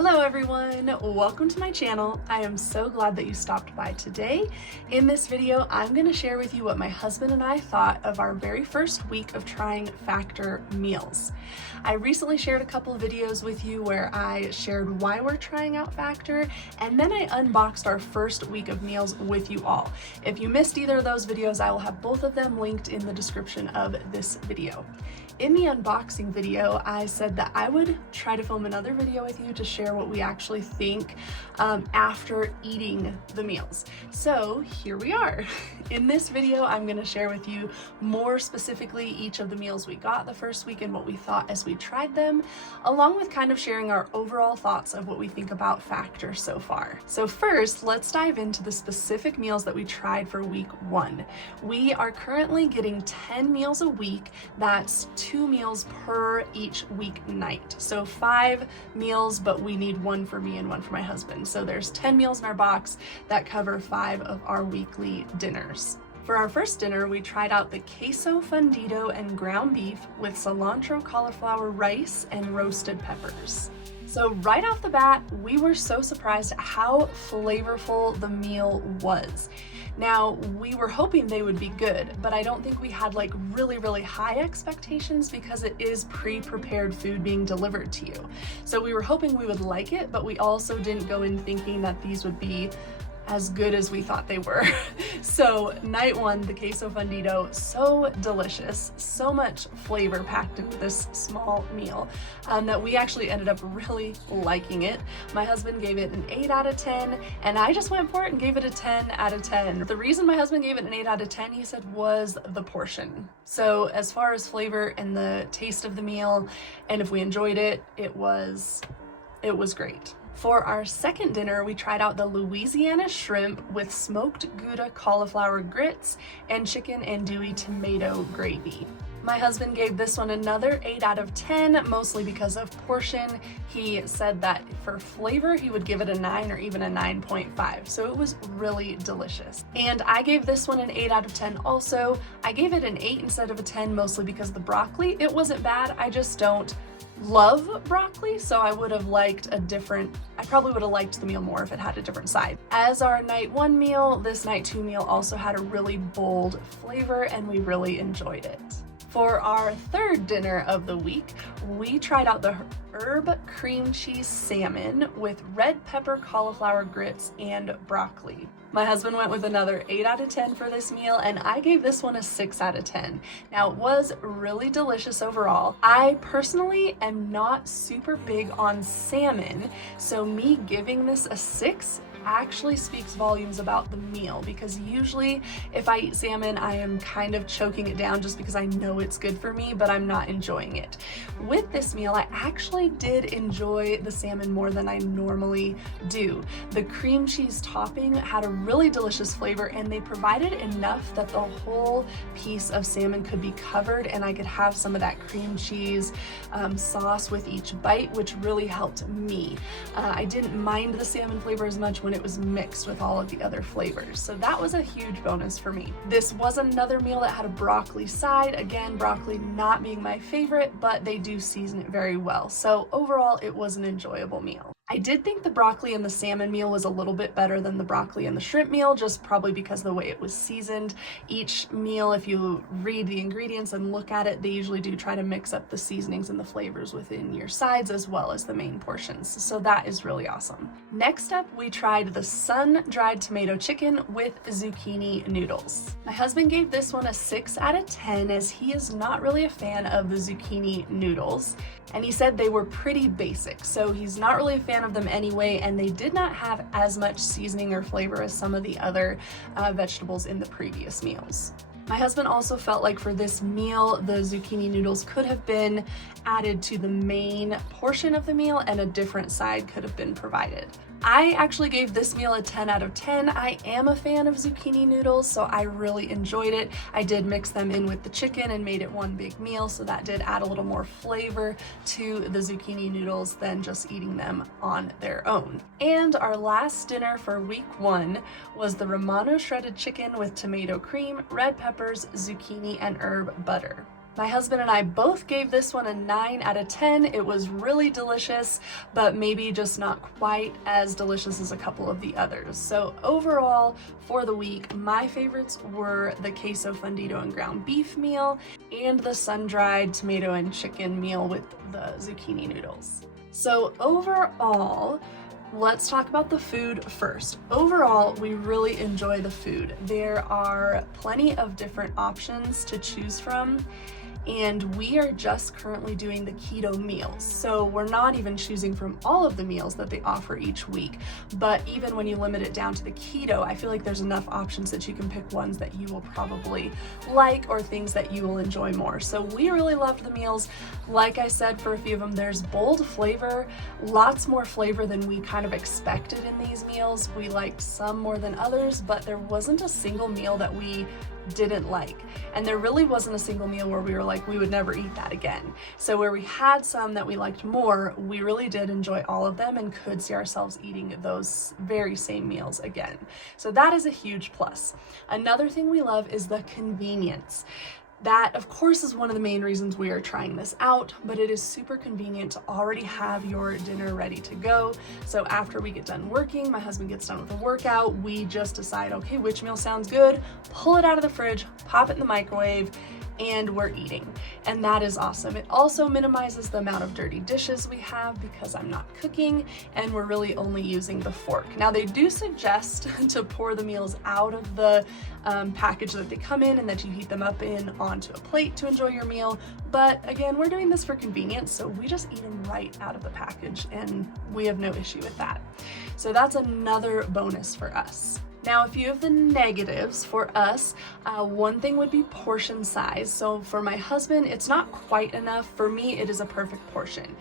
Hello everyone, welcome to my channel. I am so glad that you stopped by today. In this video, I'm going to share with you what my husband and I thought of our very first week of trying Factor meals. I recently shared a couple of videos with you where I shared why we're trying out Factor, and then I unboxed our first week of meals with you all. If you missed either of those videos, I will have both of them linked in the description of this video. In the unboxing video, I said that I would try to film another video with you to share what we actually think after eating the meals. So here we are. In this video, I'm going to share with you more specifically each of the meals we got the first week and what we thought as we tried them, along with kind of sharing our overall thoughts of what we think about Factor so far. So first, let's dive into the specific meals that we tried for week 1. We are currently getting 10 meals a week. That's 2 meals per each weeknight. So 5 meals, but we need 1 for me and 1 for my husband. So there's 10 meals in our box that cover 5 of our weekly dinners. For our first dinner, we tried out the Queso Fundido and ground beef with cilantro, cauliflower rice, and roasted peppers. So right off the bat, we were so surprised at how flavorful the meal was. Now, we were hoping they would be good, but I don't think we had like really high expectations because it is pre-prepared food being delivered to you. So we were hoping we would like it, but we also didn't go in thinking that these would be as good as we thought they were. So night 1, the Queso Fundido, so delicious, so much flavor packed into this small meal that we actually ended up really liking it. My husband gave it an 8 out of 10, and I just went for it and gave it a 10 out of 10. The reason my husband gave it an 8 out of 10, he said, was the portion. So as far as flavor and the taste of the meal, and if we enjoyed it, it was great. For our second dinner, we tried out the Louisiana Shrimp with smoked Gouda cauliflower grits and chicken andouille tomato gravy. My husband gave this one another 8 out of 10, mostly because of portion. He said that for flavor, he would give it a 9 or even a 9.5. So it was really delicious. And I gave this one an 8 out of 10 also. I gave it an 8 instead of a 10, mostly because the broccoli, it wasn't bad. I just don't love broccoli, so I probably would have liked the meal more if it had a different side. As our night 1 meal, this night 2 meal also had a really bold flavor and we really enjoyed it. For our third dinner of the week, we tried out the herb cream cheese salmon with red pepper cauliflower grits and broccoli. My husband went with another 8 out of 10 for this meal, and I gave this one a 6 out of 10. Now, it was really delicious overall. I personally am not super big on salmon, so me giving this a 6 actually speaks volumes about the meal, because usually if I eat salmon, I am kind of choking it down just because I know it's good for me, but I'm not enjoying it. With this meal, I actually did enjoy the salmon more than I normally do. The cream cheese topping had a really delicious flavor, and they provided enough that the whole piece of salmon could be covered and I could have some of that cream cheese sauce with each bite, which really helped me. I didn't mind the salmon flavor as much when it was mixed with all of the other flavors. So that was a huge bonus for me. This was another meal that had a broccoli side. Again, broccoli not being my favorite, but they do season it very well. So overall, it was an enjoyable meal. I did think the broccoli and the salmon meal was a little bit better than the broccoli and the shrimp meal, just probably because of the way it was seasoned. Each meal, if you read the ingredients and look at it, they usually do try to mix up the seasonings and the flavors within your sides as well as the main portions. So that is really awesome. Next up, we tried the sun-dried tomato chicken with zucchini noodles. My husband gave this one a 6 out of 10 as he is not really a fan of the zucchini noodles. And he said they were pretty basic, so he's not really a fan of them anyway, and they did not have as much seasoning or flavor as some of the other vegetables in the previous meals. My husband also felt like for this meal, the zucchini noodles could have been added to the main portion of the meal and a different side could have been provided. I actually gave this meal a 10 out of 10. I am a fan of zucchini noodles, so I really enjoyed it. I did mix them in with the chicken and made it one big meal, so that did add a little more flavor to the zucchini noodles than just eating them on their own. And our last dinner for week 1 was the Romano shredded chicken with tomato cream, red peppers, zucchini, and herb butter. My husband and I both gave this one a 9 out of 10. It was really delicious, but maybe just not quite as delicious as a couple of the others. So overall, for the week, my favorites were the Queso Fundido and ground beef meal and the sun-dried tomato and chicken meal with the zucchini noodles. So overall, let's talk about the food first. Overall, we really enjoy the food. There are plenty of different options to choose from, and we are just currently doing the keto meals. So we're not even choosing from all of the meals that they offer each week. But even when you limit it down to the keto, I feel like there's enough options that you can pick ones that you will probably like or things that you will enjoy more. So we really loved the meals. Like I said, for a few of them, there's bold flavor, lots more flavor than we kind of expected in these meals. We liked some more than others, but there wasn't a single meal that we didn't like. And there really wasn't a single meal where we were like, we would never eat that again. So where we had some that we liked more, we really did enjoy all of them and could see ourselves eating those very same meals again. So that is a huge plus. Another thing we love is the convenience. That, of course, is one of the main reasons we are trying this out, but it is super convenient to already have your dinner ready to go. So after we get done working, my husband gets done with a workout, we just decide, okay, which meal sounds good, pull it out of the fridge, pop it in the microwave, and we're eating. And that is awesome. It also minimizes the amount of dirty dishes we have because I'm not cooking and we're really only using the fork. Now they do suggest to pour the meals out of the package that they come in and that you heat them up in onto a plate to enjoy your meal. But again, we're doing this for convenience, so we just eat them right out of the package and we have no issue with that. So that's another bonus for us. Now, a few of the negatives for us, one thing would be portion size. So for my husband, it's not quite enough. For me, it is a perfect portion.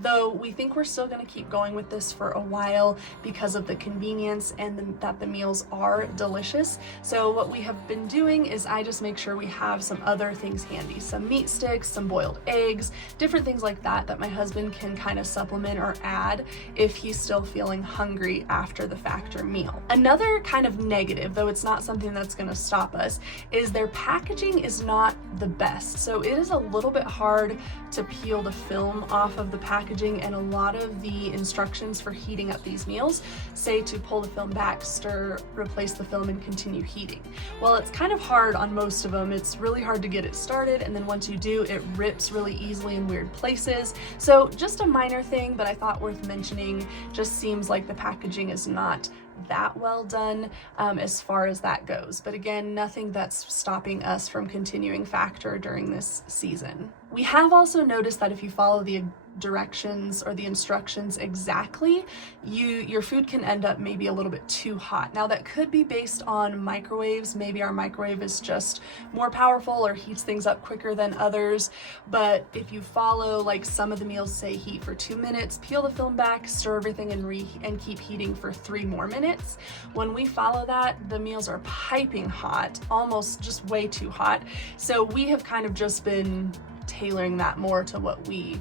Though we think we're still going to keep going with this for a while because of the convenience and that the meals are delicious. So what we have been doing is I just make sure we have some other things handy, some meat sticks, some boiled eggs, different things like that that my husband can kind of supplement or add if he's still feeling hungry after the Factor meal. Another kind of negative, though it's not something that's going to stop us, is their packaging is not the best. So it is a little bit hard to peel the film off of the packaging, and a lot of the instructions for heating up these meals say to pull the film back, stir, replace the film, and continue heating. Well, it's kind of hard on most of them. It's really hard to get it started, and then once you do, it rips really easily in weird places. So just a minor thing, but I thought worth mentioning. Just seems like the packaging is not that well done as far as that goes. But again, nothing that's stopping us from continuing Factor during this season. We have also noticed that if you follow the directions or the instructions exactly, your food can end up maybe a little bit too hot. Now that could be based on microwaves. Maybe our microwave is just more powerful or heats things up quicker than others. But if you follow, like some of the meals say heat for 2 minutes, peel the film back, stir everything and keep heating for 3 more minutes. When we follow that, the meals are piping hot, almost just way too hot. So we have kind of just been tailoring that more to what we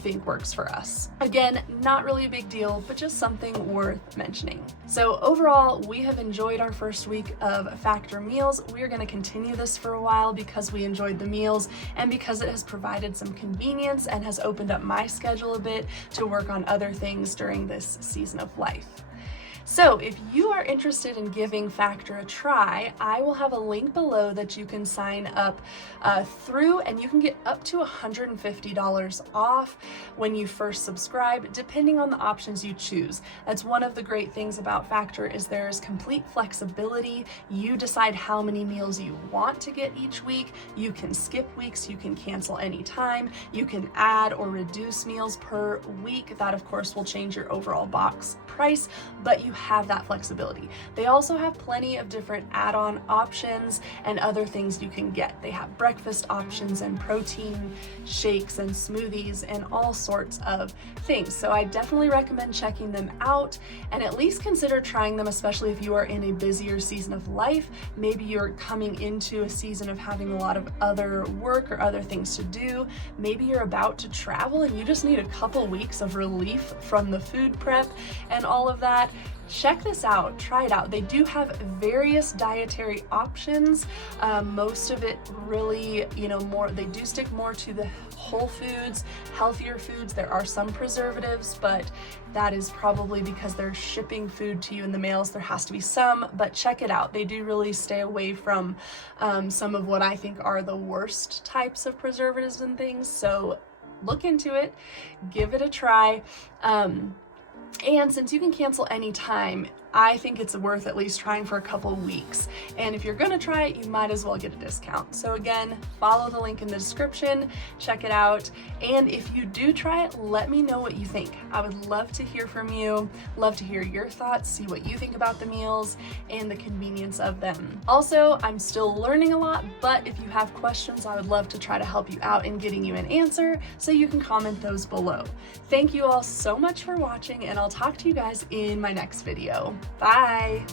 think works for us. Again, not really a big deal, but just something worth mentioning. So overall, we have enjoyed our first week of Factor meals. We're going to continue this for a while because we enjoyed the meals and because it has provided some convenience and has opened up my schedule a bit to work on other things during this season of life. So if you are interested in giving Factor a try, I will have a link below that you can sign up through, and you can get up to $150 off when you first subscribe, depending on the options you choose. That's one of the great things about Factor is there's complete flexibility. You decide how many meals you want to get each week. You can skip weeks, you can cancel anytime, you can add or reduce meals per week. That of course will change your overall box price, but you have that flexibility. They also have plenty of different add-on options and other things you can get. They have breakfast options and protein shakes and smoothies and all sorts of things. So I definitely recommend checking them out and at least consider trying them, especially if you are in a busier season of life. Maybe you're coming into a season of having a lot of other work or other things to do. Maybe you're about to travel and you just need a couple weeks of relief from the food prep and all of that. check this out, try it out. They do have various dietary options. Most of it really, they do stick more to the whole foods, healthier foods. There are some preservatives, but that is probably because they're shipping food to you in the mails. There has to be some, but check it out. They do really stay away from some of what I think are the worst types of preservatives and things. So look into it, give it a try. And since you can cancel anytime, I think it's worth at least trying for a couple weeks. And if you're gonna try it, you might as well get a discount. So again, follow the link in the description, check it out. And if you do try it, let me know what you think. I would love to hear from you, love to hear your thoughts, see what you think about the meals and the convenience of them. Also, I'm still learning a lot, but if you have questions, I would love to try to help you out in getting you an answer, so you can comment those below. Thank you all so much for watching, and I'll talk to you guys in my next video. Bye!